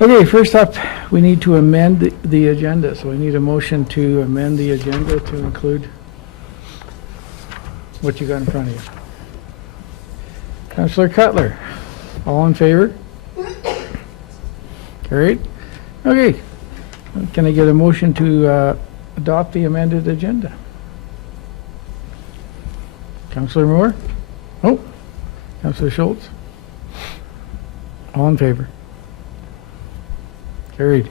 Okay, first up, we need to amend the agenda. So we need a motion to amend the agenda to include what you got in front of you. Councillor Cutler, all in favor? Carried. Okay, can I get a motion to adopt the amended agenda? Councillor Moore? Oh, Councillor Schultz? All in favor? Carried.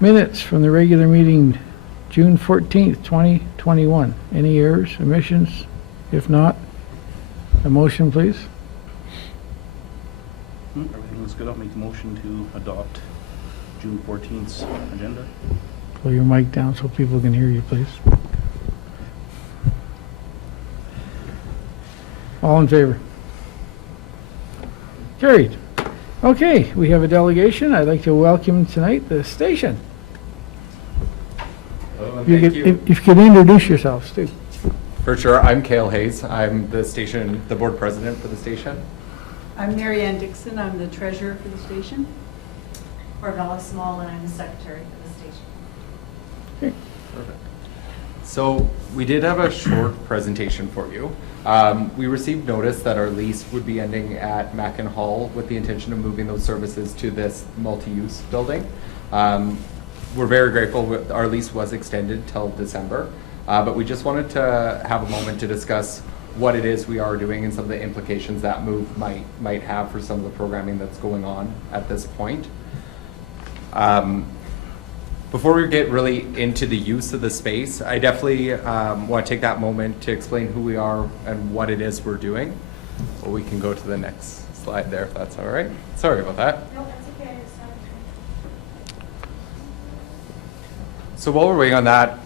Minutes from the regular meeting, June 14th, 2021. Any errors, omissions? If not, a motion, please. Everything looks good. I'll make the motion to adopt June 14th's agenda. Pull your mic down so people can hear you, please. All in favor? Carried. Okay, we have a delegation. I'd like to welcome tonight the station. Hello, If you thank could- you. if you could introduce yourselves too. For sure, I'm Cale Hayes. I'm the board president for the station. I'm Mary Ann Dixon. I'm the treasurer for the station. Orvella Small, and I'm the secretary for the station. Okay. Perfect. So we did have a short presentation for you. We received notice that our lease would be ending at Mackin Hall with the intention of moving those services to this multi-use building. We're very grateful. Our lease was extended till December, but we just wanted to have a moment to discuss what it is we are doing and some of the implications that move might have for some of the programming that's going on at this point. Before we get really into the use of the space, I definitely want to take that moment to explain who we are and what it is we're doing. So we can go to the next slide there, if that's all right. Sorry about that. No, that's okay. So while we're waiting on that,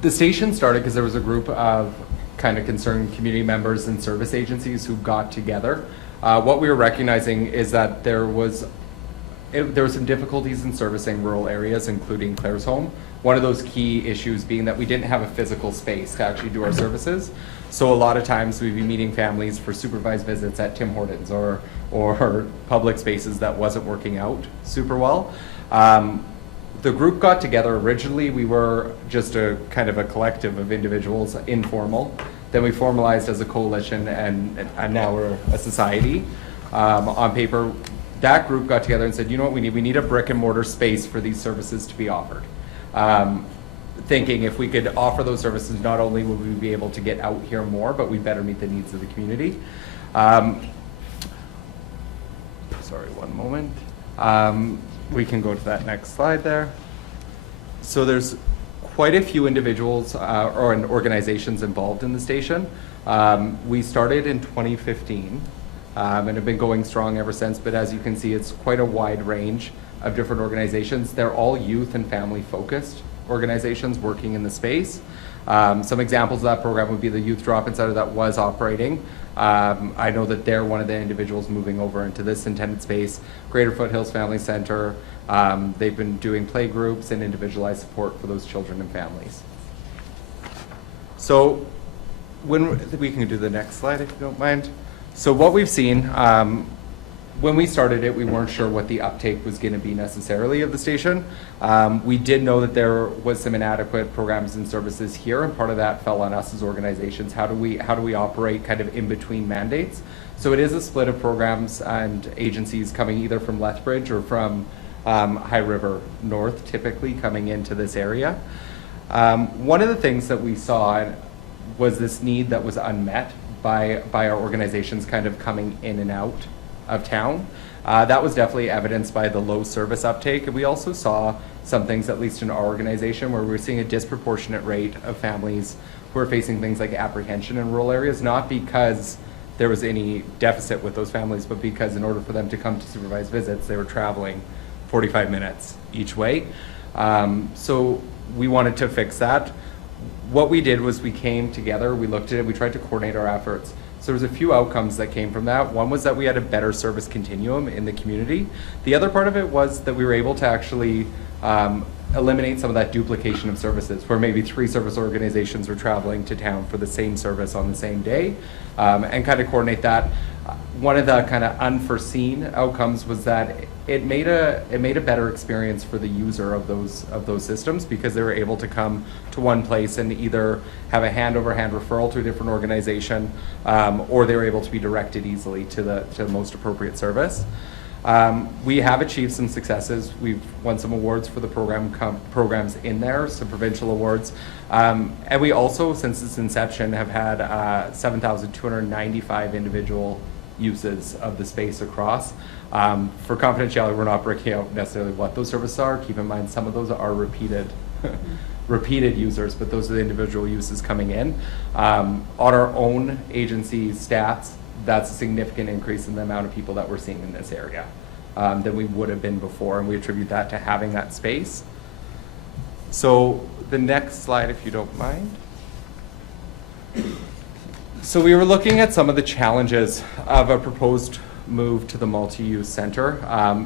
the station started because there was a group of kind of concerned community members and service agencies who got together. What we were recognizing is that there were some difficulties in servicing rural areas, including Claire's home. One of those key issues being that we didn't have a physical space to actually do our services. So a lot of times we'd be meeting families for supervised visits at Tim Hortons or public spaces that wasn't working out super well. The group got together. Originally, we were just a kind of a collective of individuals, informal. Then we formalized as a coalition, and now we're a society. On paper, that group got together and said, you know what we need? We need a brick and mortar space for these services to be offered. Thinking if we could offer those services, not only would we be able to get out here more, but we better meet the needs of the community. Sorry, one moment. We can go to that next slide there. So there's quite a few individuals or organizations involved in the station. We started in 2015 and have been going strong ever since, but as you can see, it's quite a wide range of different organizations. They're all youth and family focused organizations working in the space. Some examples of that program would be the Youth Drop-In Center that was operating. I know that they're one of the individuals moving over into this intended space. Greater Foothills Family Center. They've been doing play groups and individualized support for those children and families. So when we can do the next slide if you don't mind. So what we've seen, when we started it, we weren't sure what the uptake was going to be necessarily of the station. We did know that there was some inadequate programs and services here, and part of that fell on us as organizations. How do we operate kind of in between mandates? So it is a split of programs and agencies coming either from Lethbridge or from High River North, typically coming into this area. One of the things that we saw was this need that was unmet by our organizations kind of coming in and out of town. That was definitely evidenced by the low service uptake. And we also saw some things, at least in our organization, where we're seeing a disproportionate rate of families who are facing things like apprehension in rural areas, not because there was any deficit with those families, but because in order for them to come to supervised visits, they were traveling 45 minutes each way. So we wanted to fix that. What we did was we came together, we looked at it, we tried to coordinate our efforts. So there was a few outcomes that came from that. One was that we had a better service continuum in the community. The other part of it was that we were able to actually eliminate some of that duplication of services, where maybe 3 service organizations were traveling to town for the same service on the same day, and kind of coordinate that. One of the kind of unforeseen outcomes was that it made a better experience for the user of those systems, because they were able to come to one place and either have a hand-over-hand referral to a different organization, or they were able to be directed easily to the most appropriate service. We have achieved some successes. We've won some awards for the programs in there, some provincial awards. And we also, since its inception, have had 7,295 individual uses of the space across. For confidentiality, we're not breaking out necessarily what those services are. Keep in mind, some of those are repeated users, but those are the individual uses coming in. On our own agency stats, that's a significant increase in the amount of people that we're seeing in this area than we would have been before, and we attribute that to having that space. So the next slide, if you don't mind. So we were looking at some of the challenges of a proposed move to the multi-use center.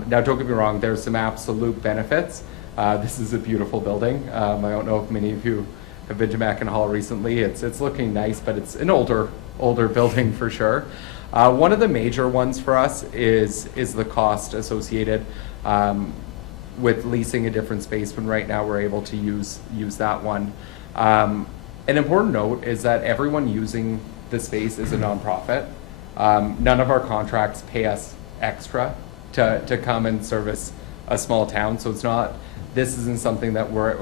Now, don't get me wrong, there's some absolute benefits. This is a beautiful building. I don't know if many of you have been to Mackin Hall recently. It's looking nice, but it's an older building for sure. One of the major ones for us is the cost associated with leasing a different space, when right now we're able to use that one. An important note is that everyone using the space is a nonprofit. None of our contracts pay us extra to come and service a small town, so this isn't something that we're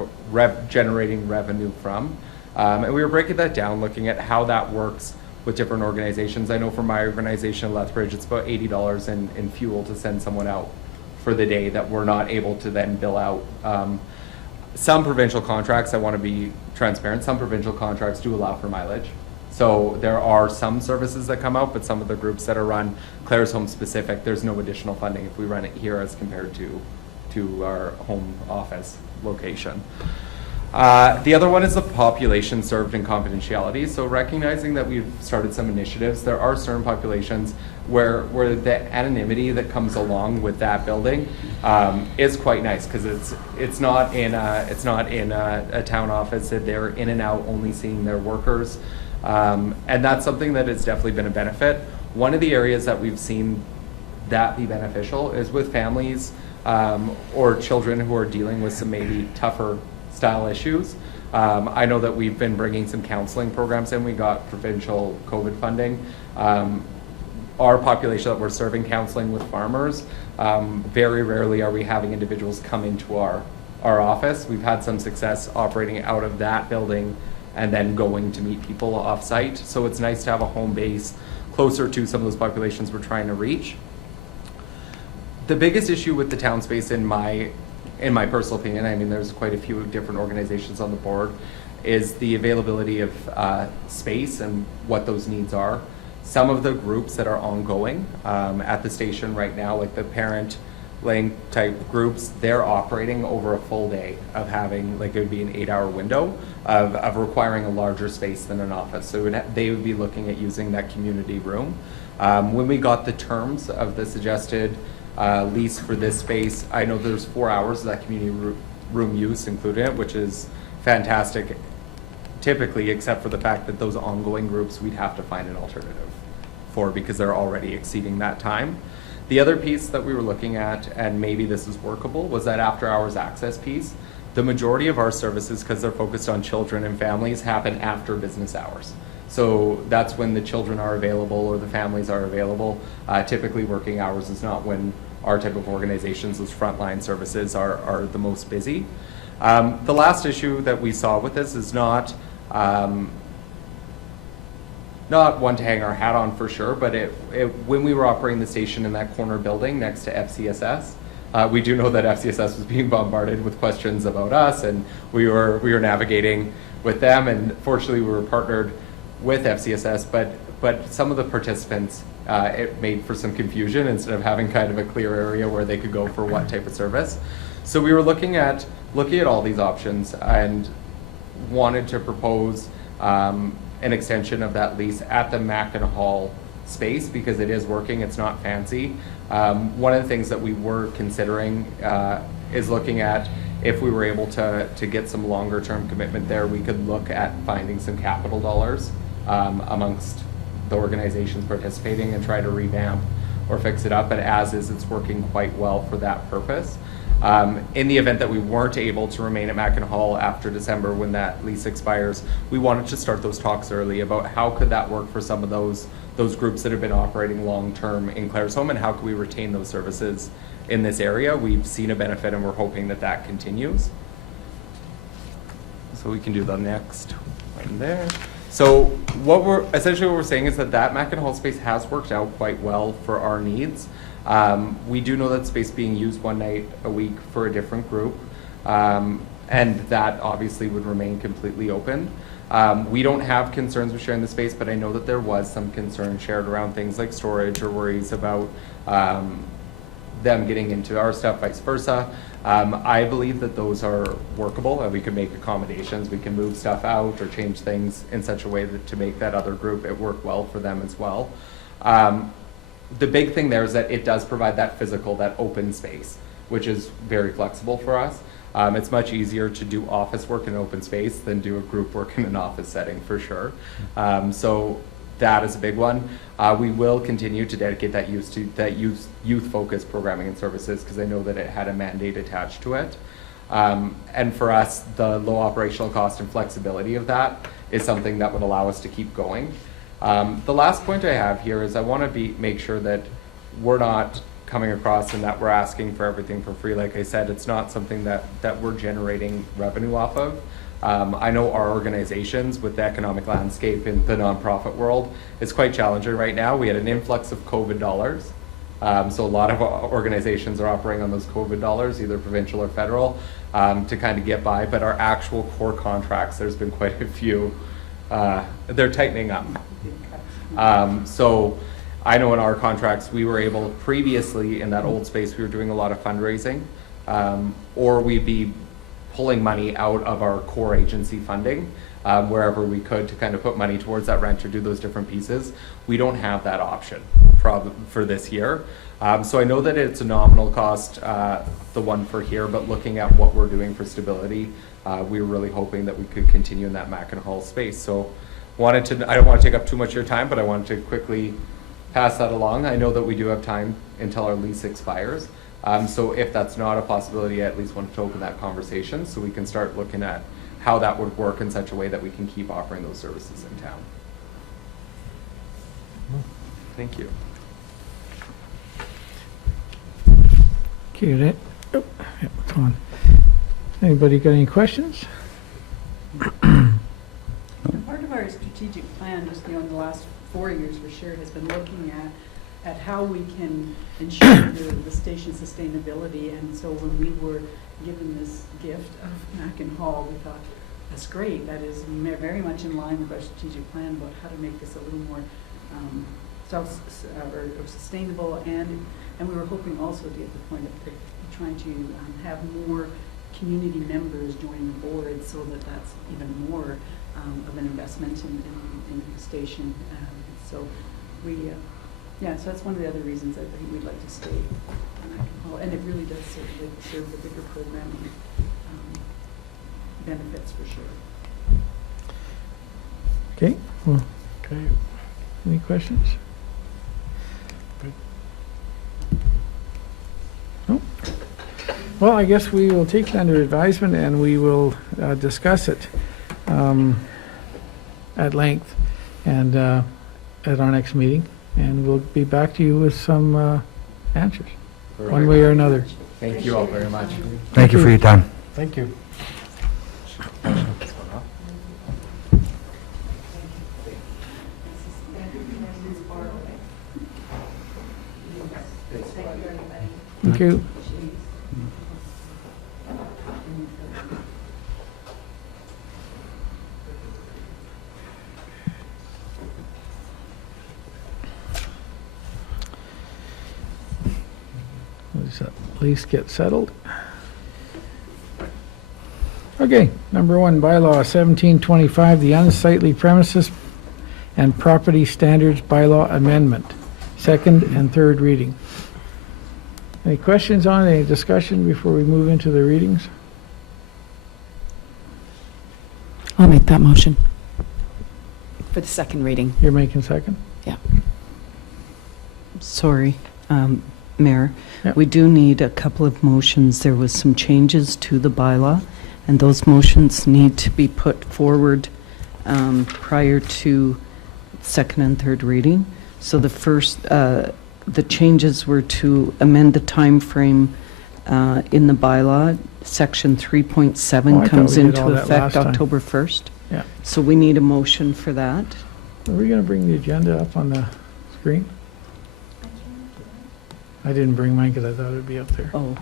generating revenue from. And we were breaking that down, looking at how that works with different organizations. I know for my organization, Lethbridge, it's about $80 in fuel to send someone out for the day that we're not able to then bill out. Some provincial contracts, I want to be transparent, some provincial contracts do allow for mileage. So there are some services that come out, but some of the groups that are run Clare's Home specific, there's no additional funding if we run it here as compared to our home office location. The other one is the population served and confidentiality. So recognizing that we've started some initiatives, there are certain populations where the anonymity that comes along with that building is quite nice, because it's not in a town office. They're in and out, only seeing their workers, and that's something that has definitely been a benefit. One of the areas that we've seen that be beneficial is with families or children who are dealing with some maybe tougher style issues. I know that we've been bringing some counseling programs in. We got provincial COVID funding. Our population that we're serving counseling with farmers, very rarely are we having individuals come into our office. We've had some success operating out of that building and then going to meet people off-site. So it's nice to have a home base closer to some of those populations we're trying to reach. The biggest issue with the town space, in my personal opinion, I mean, there's quite a few different organizations on the board, is the availability of space and what those needs are. Some of the groups that are ongoing at the station right now, like the parent laying type groups, they're operating over a full day of having, like, it would be an 8-hour window of requiring a larger space than an office. So they would be looking at using that community room. When we got the terms of the suggested lease for this space, I know there's 4 hours of that community room use included in it, which is fantastic, typically, except for the fact that those ongoing groups we'd have to find an alternative for, because they're already exceeding that time. The other piece that we were looking at, and maybe this is workable, was that after hours access piece. The majority of our services, because they're focused on children and families, happen after business hours. So that's when the children are available or the families are available. Typically working hours is not when our type of organizations, those frontline services, are the most busy. The last issue that we saw with this is not one to hang our hat on for sure, but when we were operating the station in that corner building next to FCSS, we do know that FCSS was being bombarded with questions about us, and we were navigating with them, and fortunately we were partnered with FCSS, but some of the participants, it made for some confusion instead of having kind of a clear area where they could go for what type of service. So we were looking at all these options and wanted to propose an extension of that lease at the Mackin Hall space, because it is working, it's not fancy. One of the things that we were considering is looking at, if we were able to get some longer term commitment there, we could look at finding some capital dollars amongst the organizations participating and try to revamp or fix it up, but as is, it's working quite well for that purpose. In the event that we weren't able to remain at Mackin Hall after December when that lease expires, we wanted to start those talks early about how could that work for some of those groups that have been operating long-term in Claresholm, and how can we retain those services in this area. We've seen a benefit and we're hoping that that continues. So we can do the next one there. So what we're saying is that Mackin Hall space has worked out quite well for our needs. We do know that space being used one night a week for a different group, and that obviously would remain completely open. We don't have concerns with sharing the space, but I know that there was some concern shared around things like storage or worries about them getting into our stuff, vice versa. I believe that those are workable and we can make accommodations. We can move stuff out or change things in such a way that to make that other group it work well for them as well. The big thing there is that it does provide that physical, that open space, which is very flexible for us. It's much easier to do office work in an open space than do a group work in an office setting, for sure. So that is a big one. We will continue to dedicate that youth-focused programming and services, because I know that it had a mandate attached to it. And for us, the low operational cost and flexibility of that is something that would allow us to keep going. The last point I have here is I want to make sure that we're not coming across and that we're asking for everything for free. Like I said, it's not something that we're generating revenue off of. I know our organizations with the economic landscape in the nonprofit world is quite challenging right now. We had an influx of COVID dollars. So a lot of our organizations are operating on those COVID dollars, either provincial or federal, to kind of get by. But our actual core contracts, there's been quite a few, they're tightening up. So I know in our contracts, we were able previously in that old space, we were doing a lot of fundraising, or we'd be pulling money out of our core agency funding wherever we could to kind of put money towards that rent or do those different pieces. We don't have that option for this year. So I know that it's a nominal cost, the one for here, but looking at what we're doing for stability, we were really hoping that we could continue in that Mackin Hall space. So I don't want to take up too much of your time, but I wanted to quickly pass that along. I know that we do have time until our lease expires. So if that's not a possibility, I at least want to open that conversation so we can start looking at how that would work in such a way that we can keep offering those services in town. Thank you. Okay, that, oh, yeah, come on. Anybody got any questions? Part of our strategic plan, just, in the last 4 years for sure, has been looking at how we can ensure the station's sustainability. And so when we were given this gift of Mackin Hall, we thought, that's great. That is very much in line with our strategic plan about how to make this a little more sustainable. And we were hoping also to get the point of trying to have more community members join the board so that that's even more of an investment in the station. So we, so that's one of the other reasons I think we'd like to stay on Mackin Hall. And it really does serve the bigger programming benefits for sure. Okay, well, okay. Any questions? No? Well, I guess we will take it under advisement and we will discuss it at length and at our next meeting. And we'll be back to you with some answers, one way or another. Thank you all very much. Thank you for your time. Thank you. Thank you. Let's at least get settled. Okay, number one, bylaw 1725, the unsightly premises and property standards bylaw amendment, second and third reading. Any questions on it? Any discussion before we move into the readings? I'll make that motion for the second reading. You're making second? Sorry, Mayor. Yep. We do need a couple of motions. There was some changes to the bylaw, and those motions need to be put forward prior to second and third reading. So the first, the changes were to amend the time frame in the bylaw. Section 3.7 Oh, I thought comes we did into all that effect last time. October 1st. Yeah. So we need a motion for that. Are we going to bring the agenda up on the screen? I didn't bring mine because I thought it would be up there. Oh,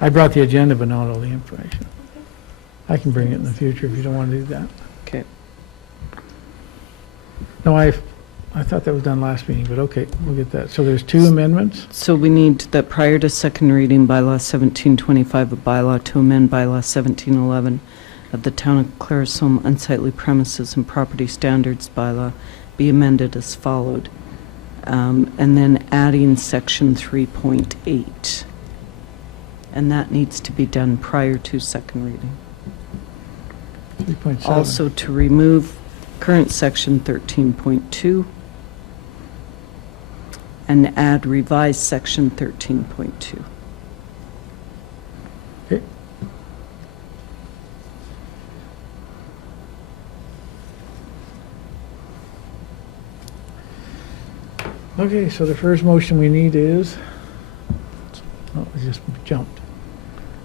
I brought the agenda, but not all the information. I can bring it in the future if you don't want to do that. okay. No, I thought that was done last meeting, but okay, we'll get that. So there's two amendments? So we need that prior to second reading, bylaw 1725, a bylaw to amend bylaw 1711 of the Town of Clarisholm unsightly premises and property standards bylaw be amended as followed. And then adding section 3.8. And that needs to be done prior to second reading. 3.7. Also to remove current section 13.2 and add revised section 13.2. Okay. Okay, so the first motion we need is, oh, it just jumped.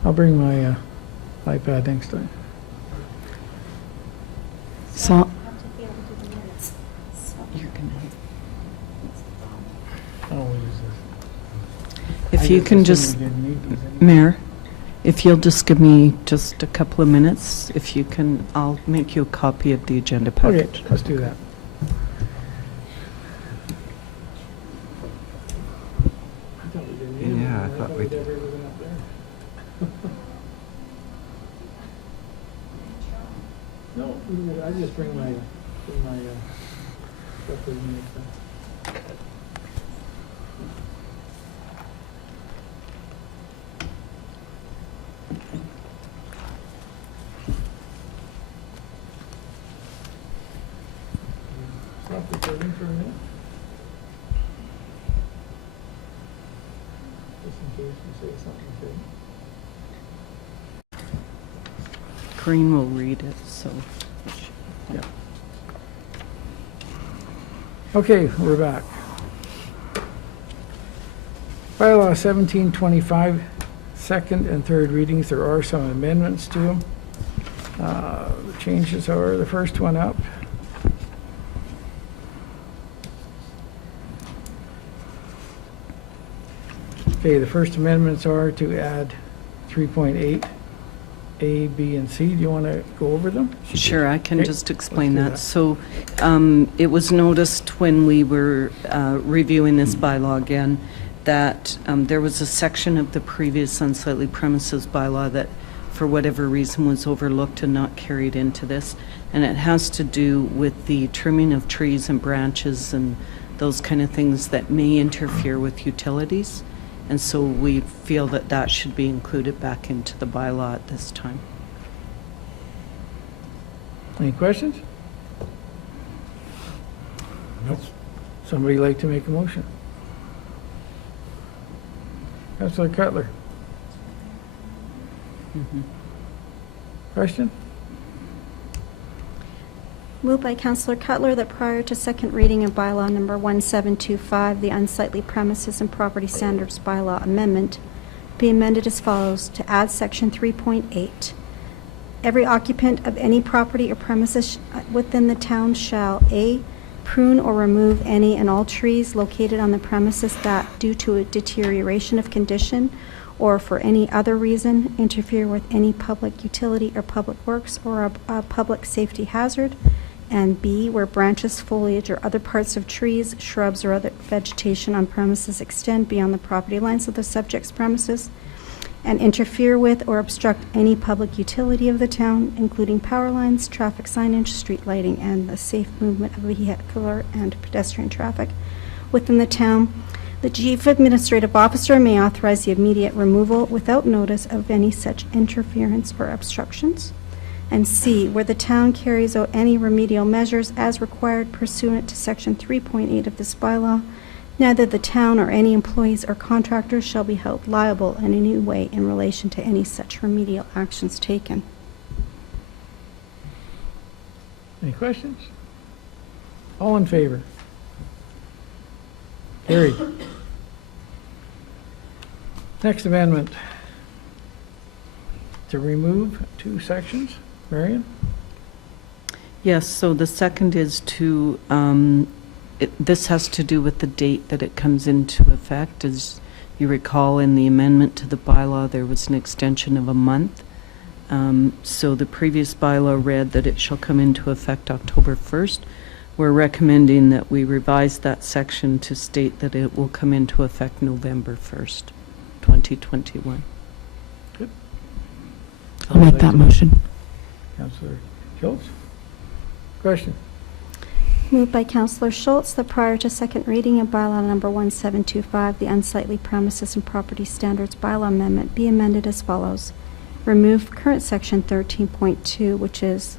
I'll bring my iPad next time. So, you're gonna, Oh, we'll use this. if you can just, Mayor, if you'll just give me just a couple of minutes, if you can, I'll make you a copy of the agenda Okay, package. let's do that. Yeah, I thought we did. No, I just bring my stuff with me next time. Stop recording for a minute. Just in case you say something big. Corinne will read it, so. Yeah. Okay, we're back. Bylaw 1725, second and third readings. There are some amendments to them. The changes are, the first one up. Okay, the first amendments are to add 3.8, A, B, and C. Do you want to go over them? Sure, I can Okay, just explain let's do that. So it was noticed when we were reviewing this bylaw again that there was a section of the previous unsightly premises bylaw that for whatever reason was overlooked and not carried into this. And it has to do with the trimming of trees and branches and those kind of things that may interfere with utilities. And so we feel that that should be included back into the bylaw at this time. Any questions? Nope. Somebody like to make a motion? Councilor Cutler, question? Moved by Councillor Cutler that prior to second reading of bylaw number 1725, the unsightly premises and property standards bylaw amendment be amended as follows to add section 3.8. Every occupant of any property or premises within the town shall A, prune or remove any and all trees located on the premises that, due to a deterioration of condition or for any other reason, interfere with any public utility or public works or a public safety hazard, and B, where branches, foliage, or other parts of trees, shrubs, or other vegetation on premises extend beyond the property lines of the subject's premises and interfere with or obstruct any public utility of the town, including power lines, traffic signage, street lighting, and the safe movement of vehicular and pedestrian traffic within the town. The chief administrative officer may authorize the immediate removal without notice of any such interference or obstructions. And C, where the town carries out any remedial measures as required pursuant to section 3.8 of this bylaw, Neither the town or any employees or contractors shall be held liable in any way in relation to any such remedial actions taken. Any questions? All in favor? Carried. Next amendment. To remove 2 sections. Marion? Yes, so the second is to, this has to do with the date that it comes into effect. As you recall, in the amendment to the bylaw, there was an extension of a month. So the previous bylaw read that it shall come into effect October 1st. We're recommending that we revise that section to state that it will come into effect November 1st, 2021. I'll make that motion. Councillor Schultz? Question? Moved by Councillor Schultz that prior to second reading of bylaw number 1725, the unsightly premises and property standards bylaw amendment be amended as follows. Remove current section 13.2, which is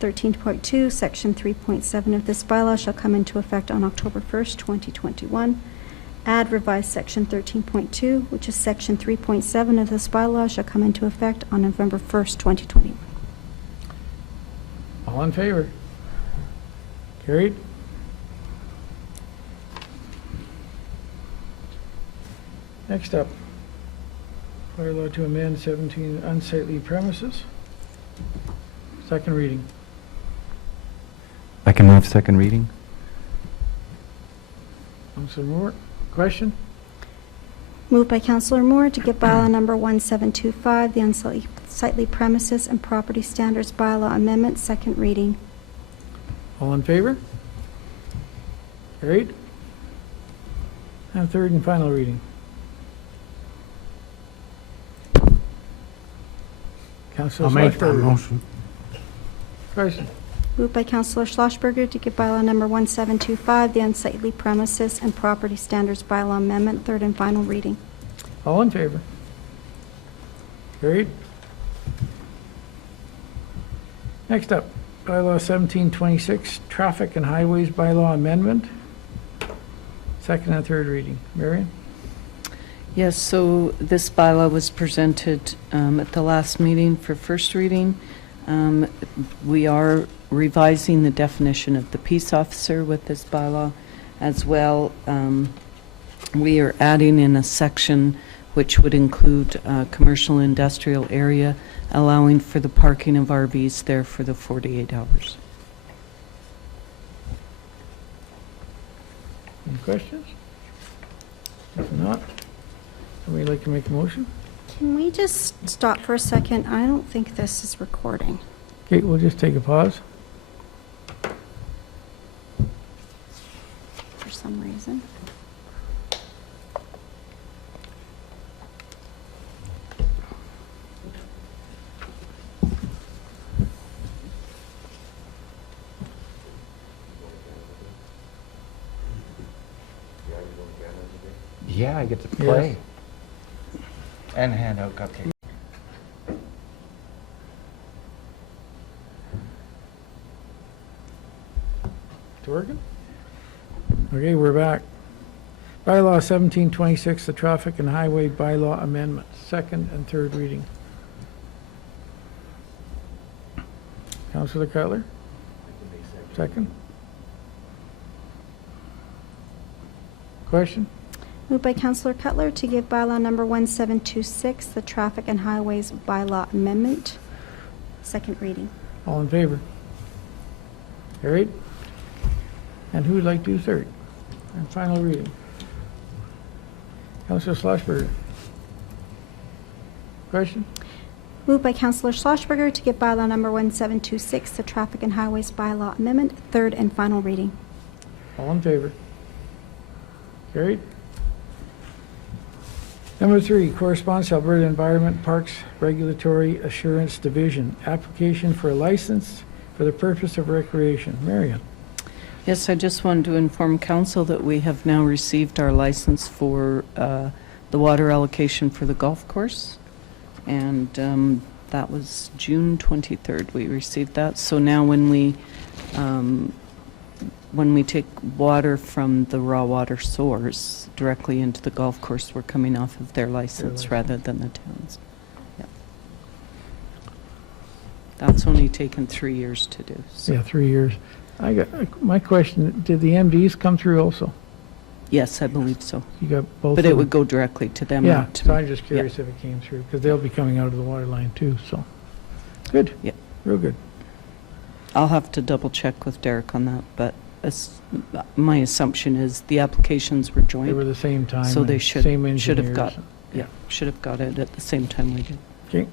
13.2, section 3.7 of this bylaw shall come into effect on October 1st, 2021. Add revised section 13.2, which is section 3.7 of this bylaw shall come into effect on November 1st, 2021. All in favor? Carried. Next up, bylaw to amend 17 unsightly premises. Second reading. I can move second reading. Councillor Moore, question? Moved by Councillor Moore to give bylaw number 1725, the unsightly premises and property standards bylaw amendment, second reading. All in favor? Carried. And third and final reading. Councillor I'll make that Schlossberger. motion. Question? Moved by Councillor Schlossberger to give bylaw number 1725, the unsightly premises and property standards bylaw amendment, third and final reading. All in favor? Carried. Next up, bylaw 1726, traffic and highways bylaw amendment. Second and third reading. Marion? Yes, so this bylaw was presented at the last meeting for first reading. We are revising the definition of the peace officer with this bylaw as well. We are adding in a section which would include commercial industrial area, allowing for the parking of RVs there for the 48 hours. Any questions? If not, somebody like to make a motion? Can we just stop for a second? I don't think this is recording. Okay, we'll just take a pause. For some reason. Yeah, I get to Yes. play. And hand out cupcakes. It's working? Okay, we're back. Bylaw 1726, the traffic and highway bylaw amendment, second and third reading. Councillor Cutler? Second? Question? Moved by Councillor Cutler to give bylaw number 1726, the traffic and highways bylaw amendment, second reading. All in favor? Carried? And who would like to do third? And final reading? Councillor Schlossberger? Question? Moved by Councillor Schlossberger to give bylaw number 1726, the traffic and highways bylaw amendment, third and final reading. All in favor? Carried? Number 3, correspondence Alberta Environment Parks Regulatory Assurance Division, application for a license for the purpose of recreation. Marion? Yes, I just wanted to inform council that we have now received our license for the water allocation for the golf course. And that was June 23rd we received that. So now when we when we take water from the raw water source directly into the golf course, we're coming off of their license license. rather than the town's. Yeah. That's only taken 3 years to do. So. Yeah, 3 years. My question, did the MDs come through also? Yes, I believe so. You got both? But of it would them? go directly to them, Yeah, not to so me. I'm just curious if it came through, because they'll be coming out of the water line too, so. Good. Yeah. Real good. I'll have to double check with Derek on that, but my assumption is the applications were They joint. were the same time. So they and should- same should have engineers. got- Yeah, should have got it at the same time we did. Okay.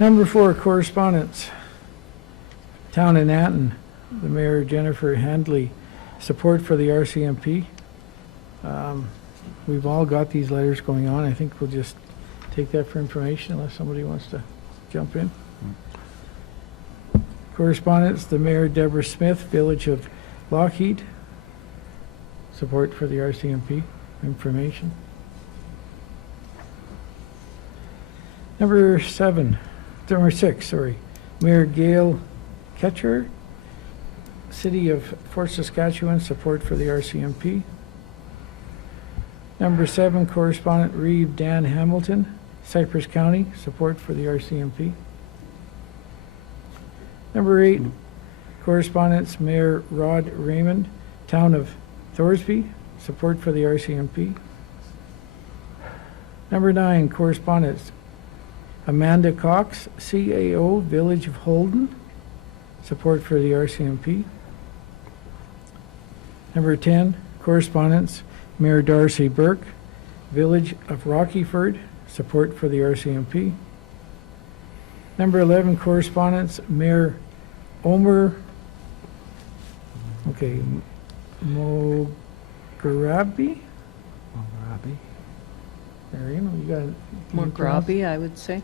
Number 4, correspondence. Town of Nanton, the Mayor Jennifer Handley, support for the RCMP. We've all got these letters going on. I think we'll just take that for information unless somebody wants to jump in. Correspondence, the Mayor Deborah Smith, Village of Lockheed, support for the RCMP, information. Number 6, Mayor Gail Ketcher, City of Fort Saskatchewan, support for the RCMP. Number 7, correspondent Reeve Dan Hamilton, Cypress County, support for the RCMP. Number 8, correspondence Mayor Rod Raymond, Town of Thorsby, support for the RCMP. Number 9, correspondence Amanda Cox, CAO, Village of Holden, support for the RCMP. Number 10, correspondence Mayor Darcy Burke, Village of Rockyford, support for the RCMP. Number 11, correspondence Mayor Omer, Mogarabi? Marion, you got it? More grobby, I would say.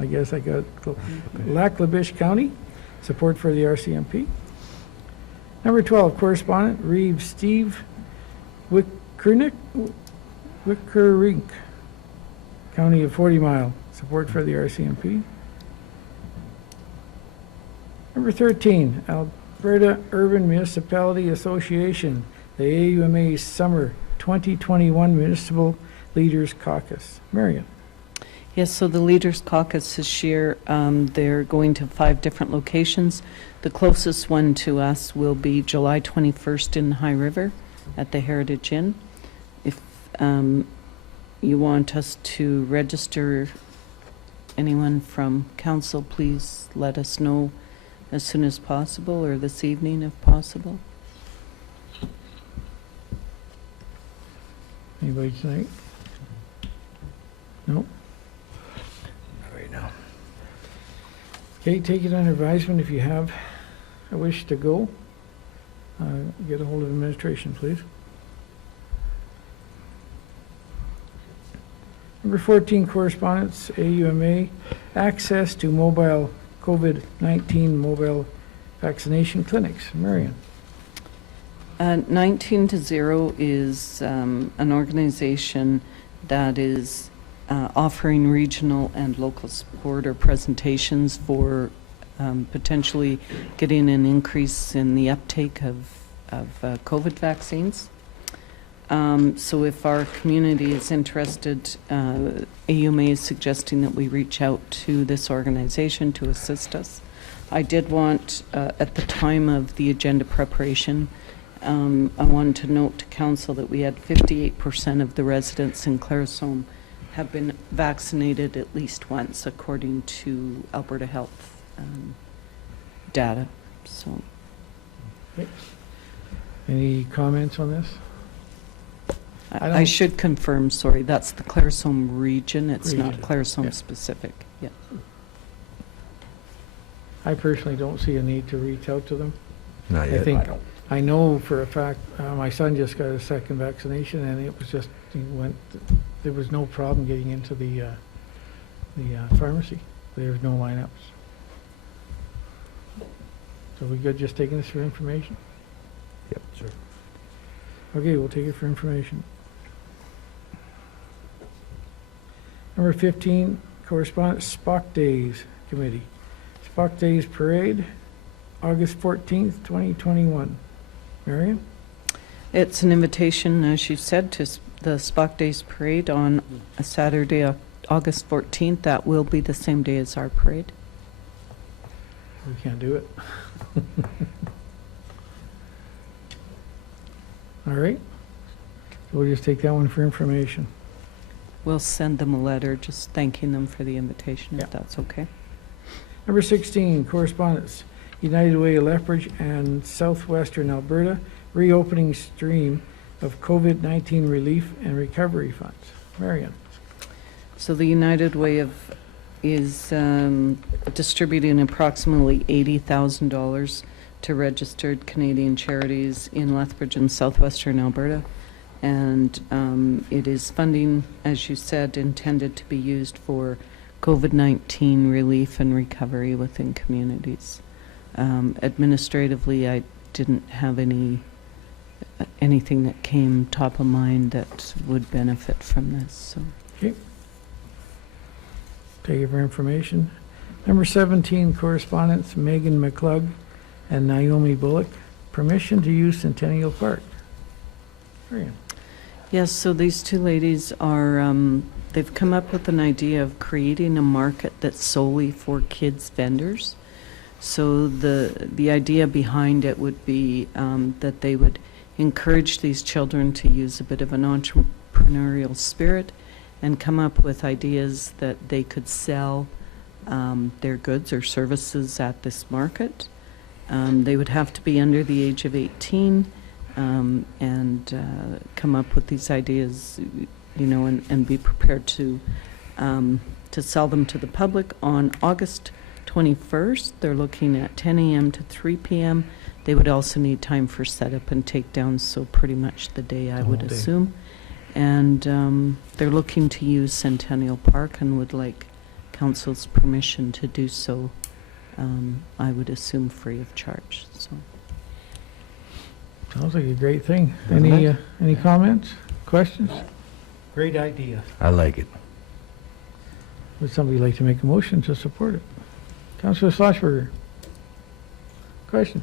I guess I got Lac La Biche County, support for the RCMP. Number 12, correspondent Reeve Steve Wickernick, County of 40 Mile, support for the RCMP. Number 13, Alberta Urban Municipality Association, the AUMA Summer 2021 Municipal Leaders Caucus. Marion. Yes, so the Leaders Caucus this year, they're going to 5 different locations. The closest one to us will be July 21st in High River at the Heritage Inn. If you want us to register anyone from council, please let us know as soon as possible, or this evening if possible. Anybody tonight? No? Right now. Okay, take it under advisement if you have a wish to go. Get a hold of administration, please. Number 14, correspondence, AUMA, access to mobile COVID-19 mobile vaccination clinics. Marion. 19 to 0 is an organization that is offering regional and local support or presentations for potentially getting an increase in the uptake of COVID vaccines. So if our community is interested, AUMA is suggesting that we reach out to this organization to assist us. I did want, at the time of the agenda preparation, I wanted to note to council that we had 58% of the residents in Claresholm have been vaccinated at least once, according to Alberta Health data. So, Any comments on this? I I don't- should confirm, sorry, that's the Claresholm region. It's not Region, Claresholm yeah. specific. Yeah. I personally don't see a need to reach out to them. Not I yet. think, I know for a fact, my son just got a second vaccination and it was just, there was no problem getting into the pharmacy. There was no lineups. So we good just taking this for information? Yep, sure. Okay, we'll take it for information. Number 15, correspondence, Spock Days Committee. Spock Days Parade, August 14th, 2021. Marion? It's an invitation, as you said, to the Spock Days Parade on a Saturday, August 14th. That will be the same day as our parade. We can't do it. All right. So we'll just take that one for information. We'll send them a letter just thanking them for the invitation, Yeah. if that's okay. Number 16, correspondence. United Way Lethbridge and Southwestern Alberta reopening stream of COVID-19 relief and recovery funds. Marion? So the United Way is distributing approximately $80,000 to registered Canadian charities in Lethbridge and southwestern Alberta. And it is funding, as you said, intended to be used for COVID-19 relief and recovery within communities. Administratively, I didn't have anything that came top of mind that would benefit from this, so. Okay. Take it for information. Number 17, correspondence, Megan McClug and Naomi Bullock, permission to use Centennial Park. Marion? Yes, so these two ladies are, they've come up with an idea of creating a market that's solely for kids vendors. So the idea behind it would be that they would encourage these children to use a bit of an entrepreneurial spirit and come up with ideas that they could sell their goods or services at this market. They would have to be under the age of 18 and come up with these ideas, you know, and be prepared to sell them to the public on August 21st. They're looking at 10 a.m. to 3 p.m. They would also need time for setup and takedown, so pretty much the day, I would assume. And they're looking to use Centennial Park and would like council's permission to do so, I would assume free of charge. So. Sounds like a great thing. Doesn't it? Any comments, questions? Great idea. I like it. Would somebody like to make a motion to support it? Councillor Schlossberger. Question.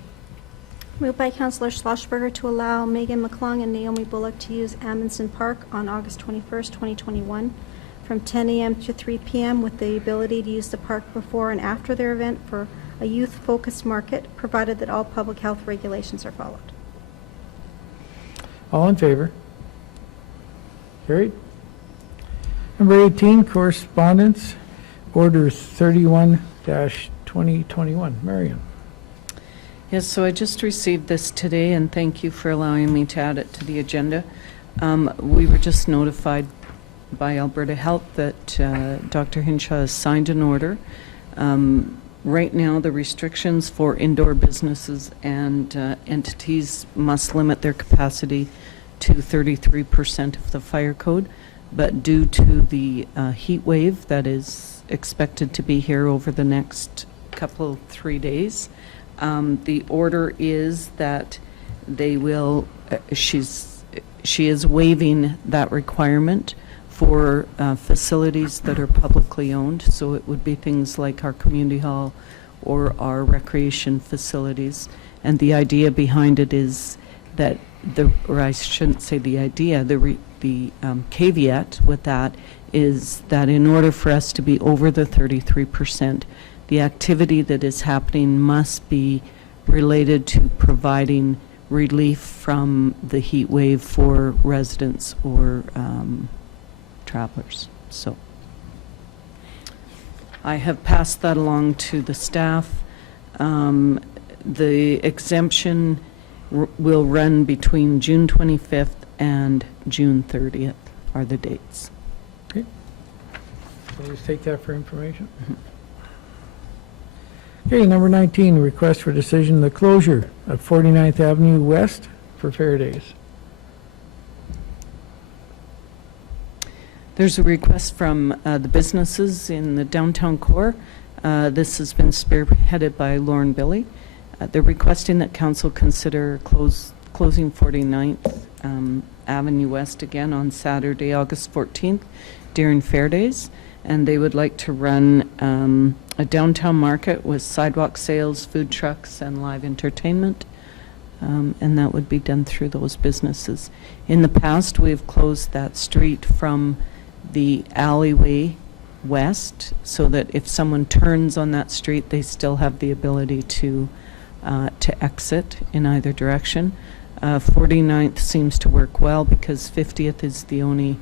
Moved by Councillor Schlossberger to allow Megan McClung and Naomi Bullock to use Amundsen Park on August 21st, 2021, from 10 a.m. to 3 p.m. with the ability to use the park before and after their event for a youth-focused market, provided that all public health regulations are followed. All in favor? Carried. Number 18, correspondence, order 31-2021. Marion. Yes, so I just received this today, and thank you for allowing me to add it to the agenda. We were just notified by Alberta Health that Dr. Hinshaw has signed an order. Right now, the restrictions for indoor businesses and entities must limit their capacity to 33% of the fire code, but due to the heat wave that is expected to be here over the next couple, 3 days, the order is that they will, she is waiving that requirement for facilities that are publicly owned. So it would be things like our community hall or our recreation facilities. And the idea behind it is that or I shouldn't say the idea, the caveat with that is that in order for us to be over the 33%, the activity that is happening must be related to providing relief from the heat wave for residents or travelers. So I have passed that along to the staff. The exemption will run between June 25th and June 30th are the dates. Okay. So just take that for information. Okay, number 19, request for decision, the closure of 49th Avenue West for Fair Days. There's a request from the businesses in the downtown core. This has been spearheaded by Lauren Billy. They're requesting that council consider closing 49th Avenue West again on Saturday, August 14th during Fair Days. and they would like to run a downtown market with sidewalk sales, food trucks, and live entertainment. And that would be done through those businesses. In the past, we've closed that street from the alleyway west, so that if someone turns on that street, they still have the ability to exit in either direction. 49th seems to work well because 50th is the only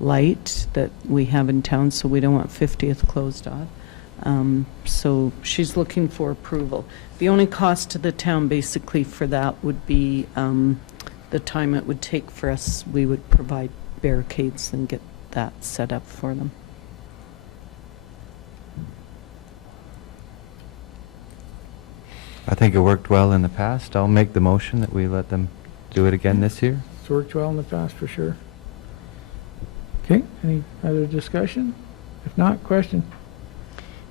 light that we have in town, so we don't want 50th closed off. So she's looking for approval. The only cost to the town basically for that would be the time it would take for us. We would provide barricades and get that set up for them. I think it worked well in the past. I'll make the motion that we let them do it again this year. It's worked well in the past, for sure. Okay, any other discussion? If not, question.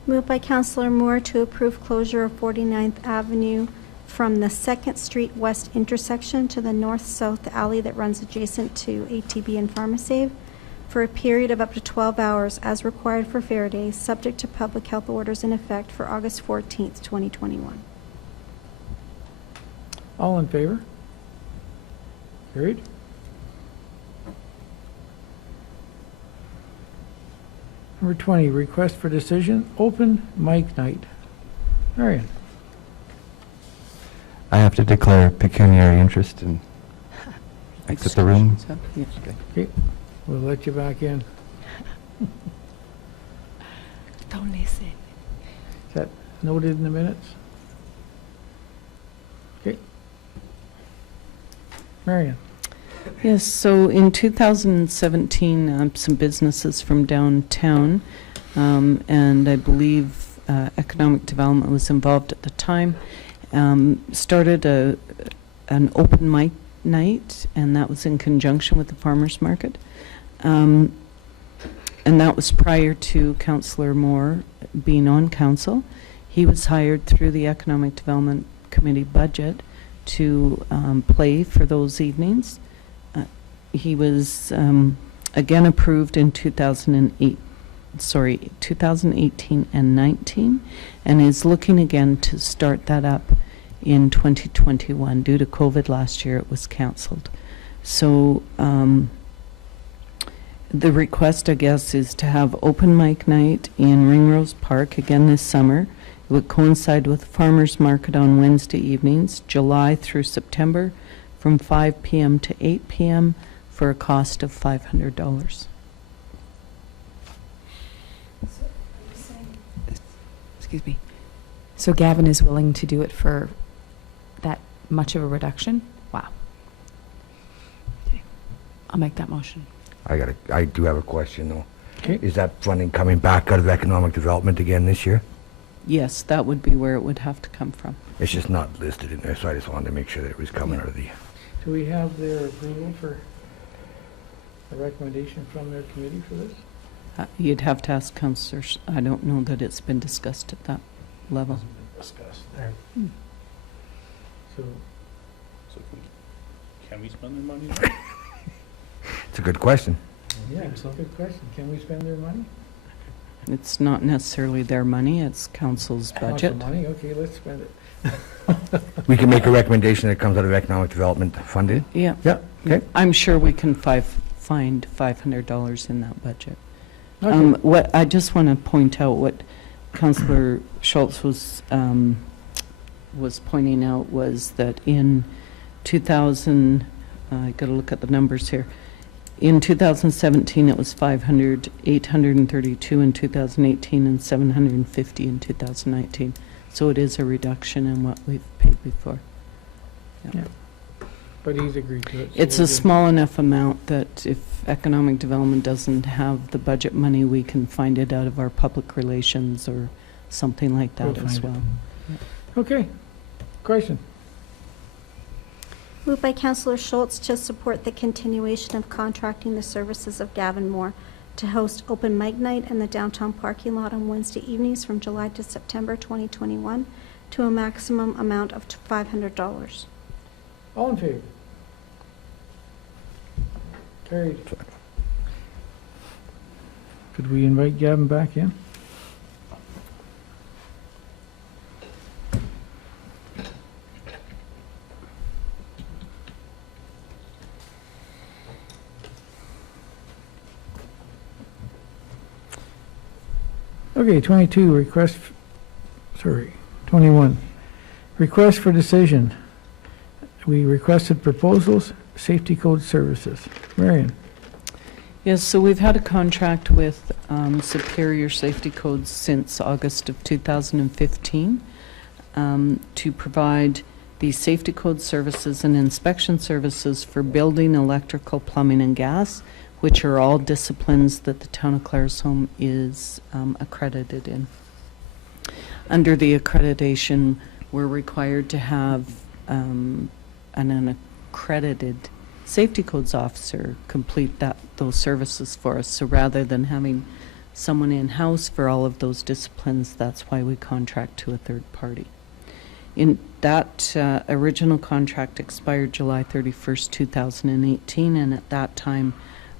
Moved by Councillor Moore to approve closure of 49th Avenue from the 2nd Street West intersection to the north-south alley that runs adjacent to ATB and PharmaSave for a period of up to 12 hours as required for fair days, subject to public health orders in effect for August 14th, 2021. All in favor? Carried. Number 20, request for decision, open mic night. Marion. I have to declare pecuniary interest and exit the room. Okay, we'll let you back in. Don't listen. Is that noted in the minutes? Okay. Marion. Yes, so in 2017, some businesses from downtown, and I believe economic development was involved at the time, started an open mic night, and that was in conjunction with the farmers market. And that was prior to Councillor Moore being on council. He was hired through the Economic Development Committee budget to play for those evenings. He was again approved in 2018 and 19, and is looking again to start that up in 2021. Due to COVID last year, it was cancelled. So the request, I guess, is to have open mic night in Ringrose Park again this summer. It would coincide with farmers market on Wednesday evenings, July through September, from 5 p.m. to 8 p.m. for a cost of $500. Excuse me. So Gavin is willing to do it for that much of a reduction? Wow. Okay. I'll make that motion. I do have a question though. Okay. Is that funding coming back out of economic development again this year? Yes, that would be where it would have to come from. It's just not listed in there, so I just wanted to make sure that it was coming out of the... Do we have their approval for a recommendation from their committee for this? You'd have to ask councillors. I don't know that it's been discussed at that level. Discussed. So, So can we spend their money? It's a good question. yeah, it's a good question. Can we spend their money? It's not necessarily their money, it's council's budget. Council money? Okay, let's spend it. We can make a recommendation that comes out of economic development funding? Yeah. Yeah, okay. I'm sure we can find $500 in that budget. Okay. What I just want to point out what Councillor Schultz was pointing out was that in 2000, I got to look at the numbers here. In 2017, it was 500, 832 in 2018, and 750 in 2019. So it is a reduction in what we've paid before. Yeah. But he's agreed to it. so It's we're a good. small enough amount that if economic development doesn't have the budget money, we can find it out of our public relations or something like that We'll as find well. Okay. Question. Moved by Councillor Schultz to support the continuation of contracting the services of Gavin Moore to host open mic night in the downtown parking lot on Wednesday evenings from July to September 2021 to a maximum amount of $500. All in favor? Could we invite Gavin back in? Okay, 21. Request for decision. We requested proposals, safety code services. Marion? Yes, so we've had a contract with Superior Safety Codes since August of 2015 to provide the safety code services and inspection services for building, electrical, plumbing, and gas, which are all disciplines that the town of Claresholm is accredited in. Under the accreditation, we're required to have an accredited safety codes officer complete those services for us. So rather than having someone in-house for all of those disciplines, that's why we contract to a third party. In that original contract expired July 31st, 2018, and at that time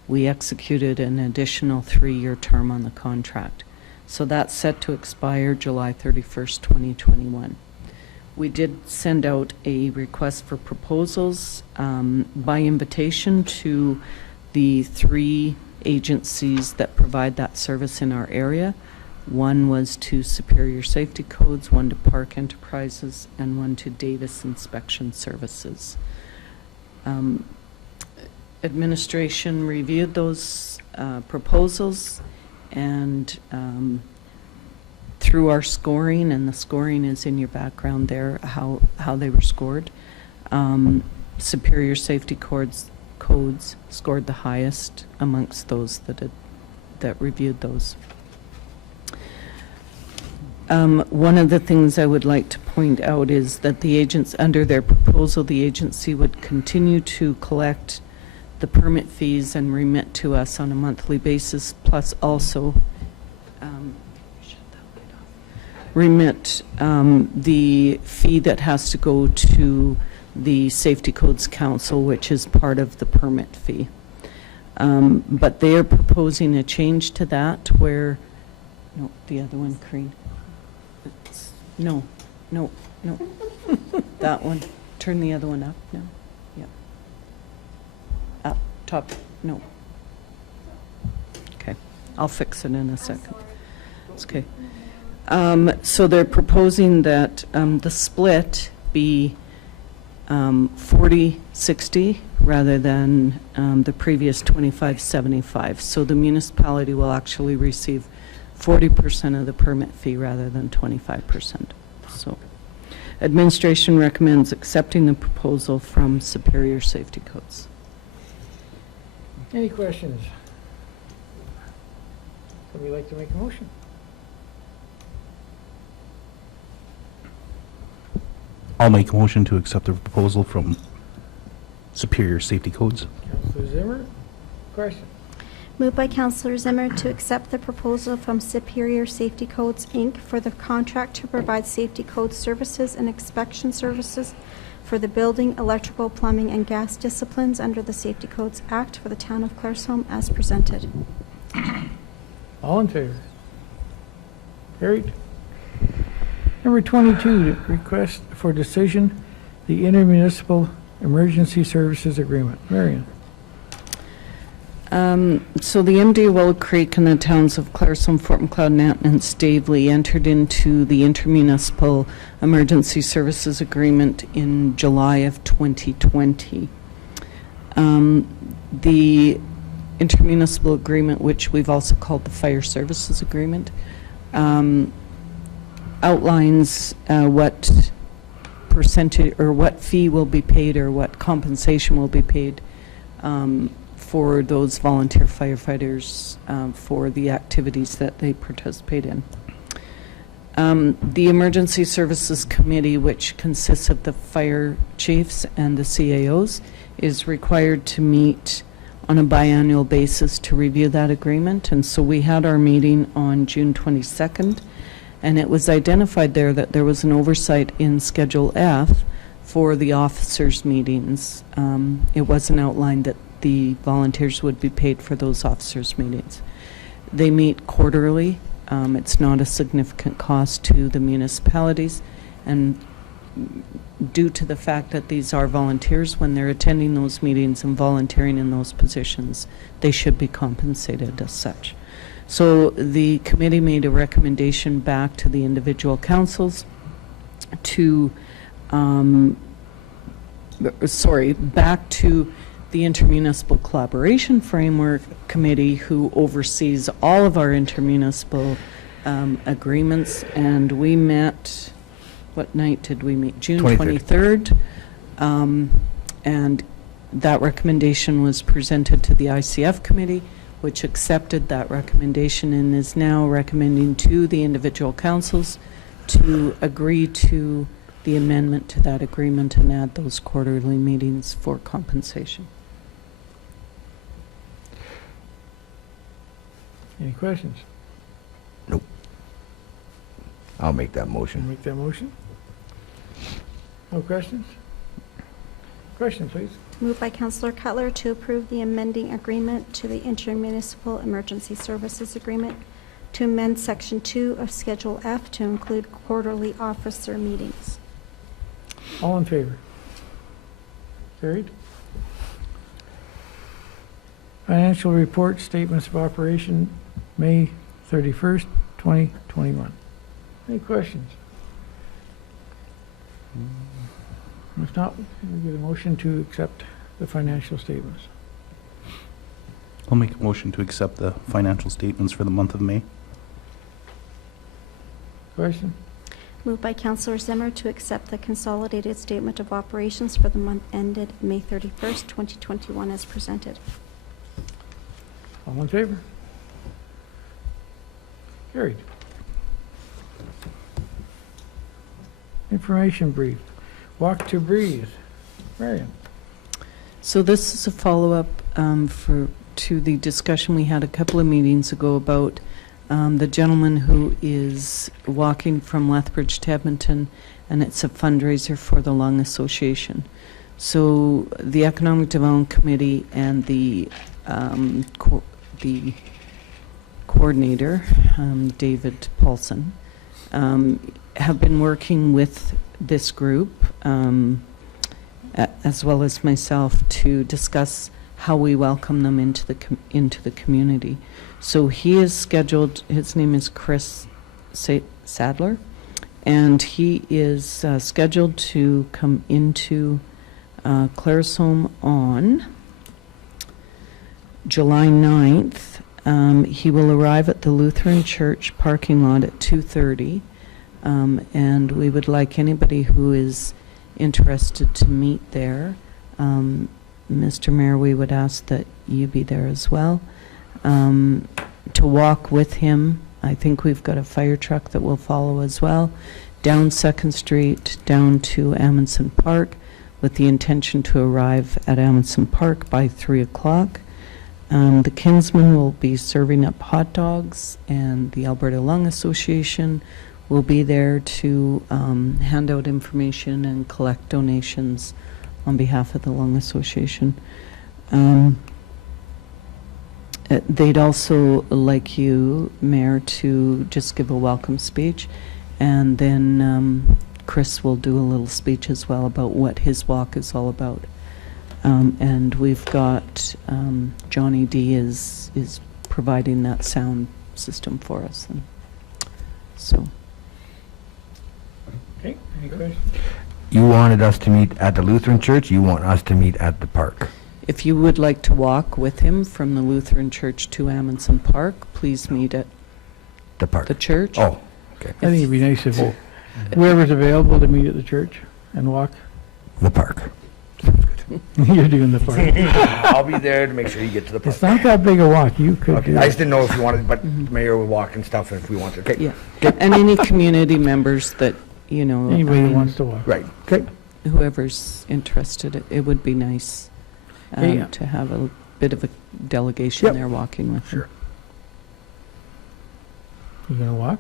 we executed an additional 3-year term on the contract. So that's set to expire July 31st, 2021. We did send out a request for proposals by invitation to the 3 agencies that provide that service in our area. One was to Superior Safety Codes, one to Park Enterprises, and one to Davis Inspection Services. Administration reviewed those proposals, and through our scoring, and the scoring is in your background there, how they were scored. Superior Safety Codes scored the highest amongst those that reviewed those. One of the things I would like to point out is that the agents, under their proposal, the agency would continue to collect the permit fees and remit to us on a monthly basis, plus also remit the fee that has to go to the Safety Codes Council, which is part of the permit fee. But they are proposing a change to that where, no, the other one, Karine. No. That one. Turn the other one up. No. Yep. Up, top, no. Okay. I'll fix it in a second. It's okay. So they're proposing that the split be 40-60 rather than the previous 25-75. So the municipality will actually receive 40% of the permit fee rather than 25%. So administration recommends accepting the proposal from Superior Safety Codes. Any questions? Would we like to make a motion? I'll make a motion to accept the proposal from Superior Safety Codes. Councillor Zimmer, question? Moved by Councillor Zimmer to accept the proposal from Superior Safety Codes, Inc. for the contract to provide safety code services and inspection services for the building, electrical, plumbing, and gas disciplines under the Safety Codes Act for the town of Claresholm as presented. All in favor? Carried. Number 22, request for decision, the intermunicipal emergency services agreement. Marion? So the MD of Willow Creek and the towns of Claresholm, Fort McLeod, Nanton, and Staveley entered into the intermunicipal emergency services agreement in July of 2020. The intermunicipal agreement, which we've also called the fire services agreement, outlines what percentage or what fee will be paid or what compensation will be paid for those volunteer firefighters for the activities that they participate in. The Emergency Services Committee, which consists of the fire chiefs and the CAOs, is required to meet on a biannual basis to review that agreement. And so we had our meeting on June 22nd, and it was identified there that there was an oversight in Schedule F for the officers' meetings. It wasn't outlined that the volunteers would be paid for those officers' meetings. They meet quarterly. It's not a significant cost to the municipalities, and due to the fact that these are volunteers, when they're attending those meetings and volunteering in those positions, they should be compensated as such. So the committee made a recommendation back to the individual councils to, back to the Intermunicipal Collaboration Framework Committee, who oversees all of our intermunicipal agreements, and we met, what night did we meet? June 23rd. And that recommendation was presented to the ICF committee, which accepted that recommendation and is now recommending to the individual councils to agree to the amendment to that agreement and add those quarterly meetings for compensation. Any questions? I'll make that motion. Make that motion. No questions? Question, please. Moved by Councillor Cutler to approve the amending agreement to the Intermunicipal Emergency Services Agreement to amend Section 2 of Schedule F to include quarterly officer meetings. All in favor? Carried. Financial report, statements of operation, May 31st, 2021. Any questions? If not, we get a motion to accept the financial statements. I'll make a motion to accept the financial statements for the month of May. Question? Moved by Councillor Zimmer to accept the consolidated statement of operations for the month ended May 31st, 2021 as presented. All in favor? Carried. Information brief. Walk to Breathe. Marion. So this is a follow-up to the discussion we had a couple of meetings ago about the gentleman who is walking from Lethbridge to Edmonton, and it's a fundraiser for the Lung Association. So the Economic Development Committee and the coordinator, David Paulson, have been working with this group, as well as myself, to discuss how we welcome them into the community. So he is scheduled. His name is Chris Sadler, and he is scheduled to come into Claresholm on July 9th. He will arrive at the Lutheran Church parking lot at 2:30. And we would like anybody who is interested to meet there. Mr. Mayor, we would ask that you be there as well. To walk with him, I think we've got a fire truck that will follow as well, down 2nd Street, down to Amundsen Park, with the intention to arrive at Amundsen Park by 3 o'clock. The Kinsman will be serving up hot dogs, and the Alberta Lung Association will be there to hand out information and collect donations on behalf of the Lung Association. They'd also like you, Mayor, to just give a welcome speech, and then Chris will do a little speech as well about what his walk is all about. And we've got Johnny D is providing that sound system for us, and so. Okay, any questions? You wanted us to meet at the Lutheran Church, you want us to meet at the park? If you would like to walk with him from the Lutheran Church to Amundsen Park, please meet at The park? the church. Oh, okay. I think it'd be nice if whoever's available to meet at the church and walk. The park. You're doing the part. I'll be there to make sure you get to the park. It's not that big a walk. You could Okay, do I it. just didn't know if you wanted, but Mayor will walk and stuff if we want to. Okay. Yeah, and any community members that, you know. Anybody that wants to walk. Right. Okay. Whoever's interested, it would be nice Yeah. to have a bit of a delegation Yep. there walking with them. Sure. You gonna walk?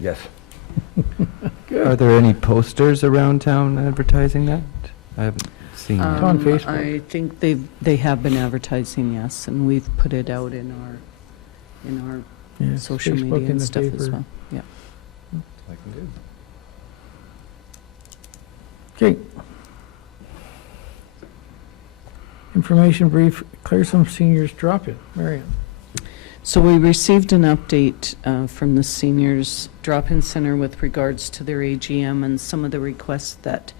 Yes. Are there any posters around town advertising that? I haven't seen It's that. on Facebook. I think they have been advertising, yes, and we've put it out in our Yeah, social Facebook media and and the stuff as paper. well. Yeah. Okay. Information brief, Claresholm Seniors Drop-In. Marion. So we received an update from the seniors drop-in center with regards to their AGM and some of the requests that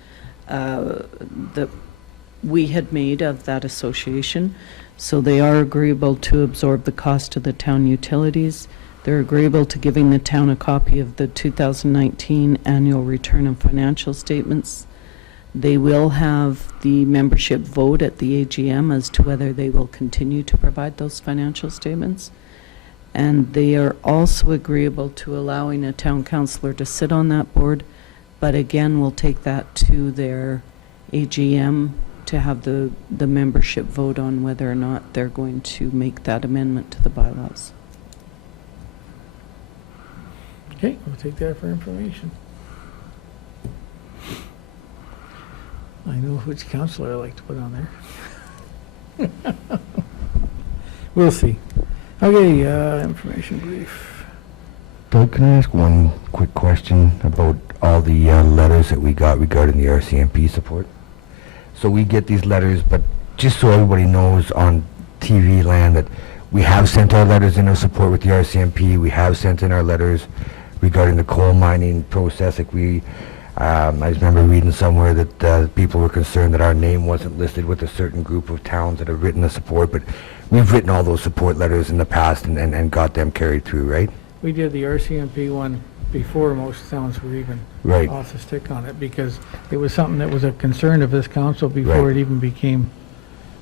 we had made of that association. So they are agreeable to absorb the cost of the town utilities. They're agreeable to giving the town a copy of the 2019 annual return and financial statements. They will have the membership vote at the AGM as to whether they will continue to provide those financial statements. And they are also agreeable to allowing a town councillor to sit on that board, but again, we'll take that to their AGM to have the membership vote on whether or not they're going to make that amendment to the bylaws. Okay, we'll take that for information. I know which counselor I like to put on there. We'll see. Okay, information brief. Doug, can I ask one quick question about all the letters that we got regarding the RCMP support? So we get these letters, but just so everybody knows on TV land that we have sent our letters in of support with the RCMP. We have sent in our letters regarding the coal mining process. Like I just remember reading somewhere that people were concerned that our name wasn't listed with a certain group of towns that have written the support, but we've written all those support letters in the past and got them carried through, right? We did the RCMP one before most towns were even Right. off the stick on it, because it was something that was a concern of this council before Right. it even became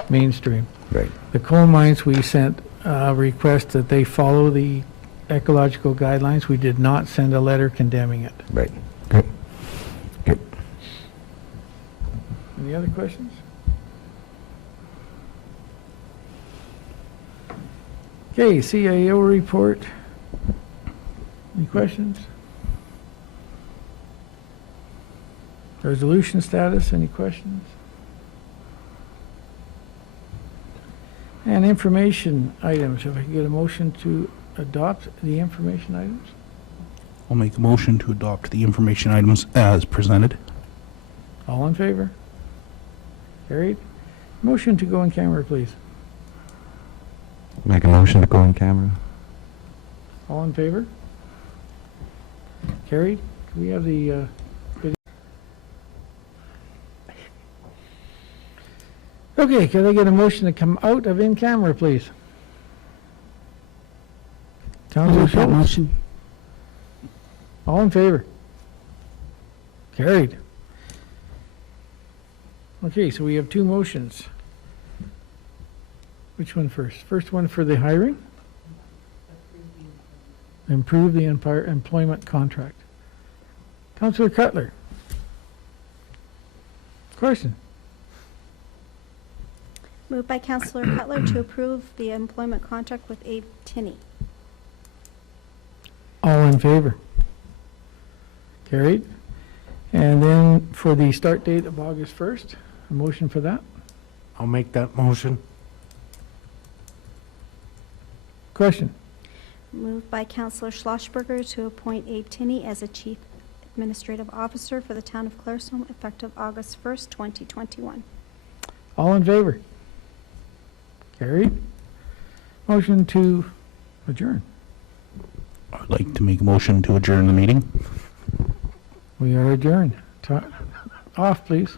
mainstream. Right. The coal mines, we sent a request that they follow the ecological guidelines. We did not send a letter condemning it. Right. Good. Good. Any other questions? Okay, CAO report. Any questions? Resolution status, any questions? And information items, if I could get a motion to adopt the information items? I'll make a motion to adopt the information items as presented. All in favor? Carried. Motion to go in camera, please. Make a motion to go in camera. All in favor? Carried. Can we have the video? Okay, can I get a motion to come out of in camera, please? Councilor Move that Schultz? motion. All in favor? Carried. Okay, so we have two motions. Which one first? First one for the hiring? Improve the employment contract. Councilor Cutler. Question. Moved by Councillor Cutler to approve the employment contract with Abe Tinney. All in favor? Carried. And then for the start date of August 1st, a motion for that? I'll make that motion. Question. Moved by Councillor Schlossberger to appoint Abe Tinney as a Chief Administrative Officer for the town of Claresholm effective August 1st, 2021. All in favor? Carried. Motion to adjourn. I'd like to make a motion to adjourn the meeting. We are adjourned. Off, please.